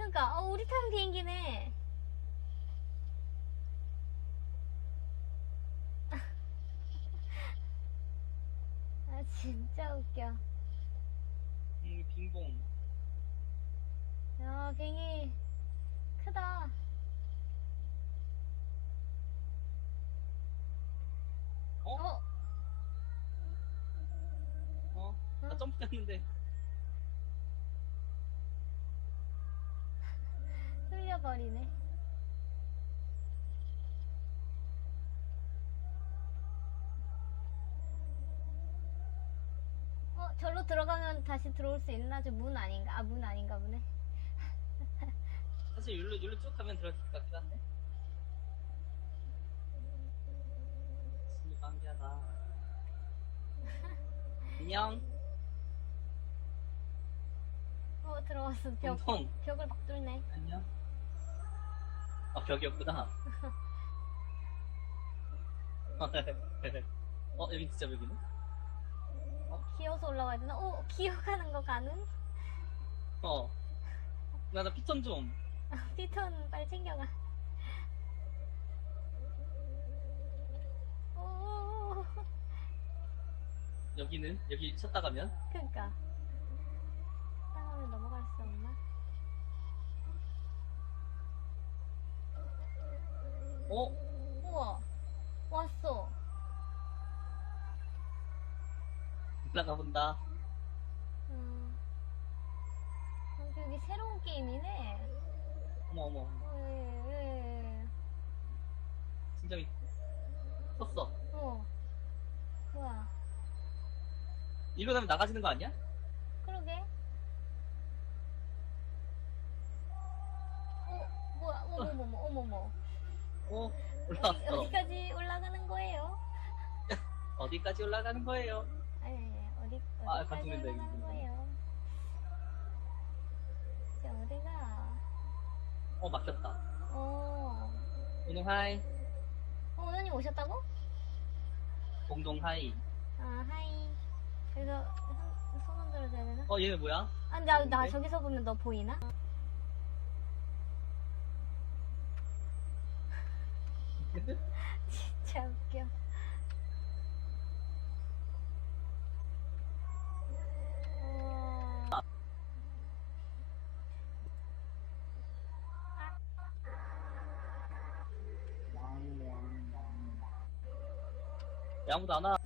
그니까, 어, 우리 타는 비행기네. 아, 진짜 웃겨. 음, 빙봉. 야, 비행기 크다. 어? 어, 어? 나 응? 점프했는데. 흘려버리네. 어, 절로 들어가면 다시 들어올 수 있나? 저 문 아닌가? 아, 문 아닌가 보네. 사실 여기로, 여기로 쭉 가면 들어갈 것 같긴 한데. 진짜 신기하다. 안녕. 어, 들어왔어. 벽. 벽을 막 뚫네. 안녕. 아, 벽이었구나. 어, 여기 진짜 벽이네? 기어서 올라가야 되나? 어, 기어가는 거 가능? 어. 나, 나 피톤 좀. 피톤 빨리 챙겨가. 오, 여기는? 여기 쳤다 가면? 그니까. 땅을 넘어갈 수 없나? 어? 우와, 왔어. 올라가 본다. 음. 어, 여기 새로운 게임이네. 어머, 어머. 어, 예, 예. 진짜 미... 섰어. 어. 뭐야. 이러고 나면 나가지는 거 아니야? 그러게. 어, 뭐야. 어머머머, 어머머. 어, 어디, 올라왔어. 어디까지 올라가는 거예요? 어디까지 올라가는 거예요? 아니, 아니, 아니. 어디, 아, 어디까지 감동된다, 올라가는 이거. 거예요? 이제 어디가? 어, 막혔다. 어. 오늘 하이. 어, 오너님 오셨다고? 공동 하이. 아, 하이. 그래서 손- 손 흔들어줘야 되나? 어, 얘네 뭐야? 아, 나, 나? 저기서 보면 너 보이나? 진짜 웃겨. 야, 아무도 안 와.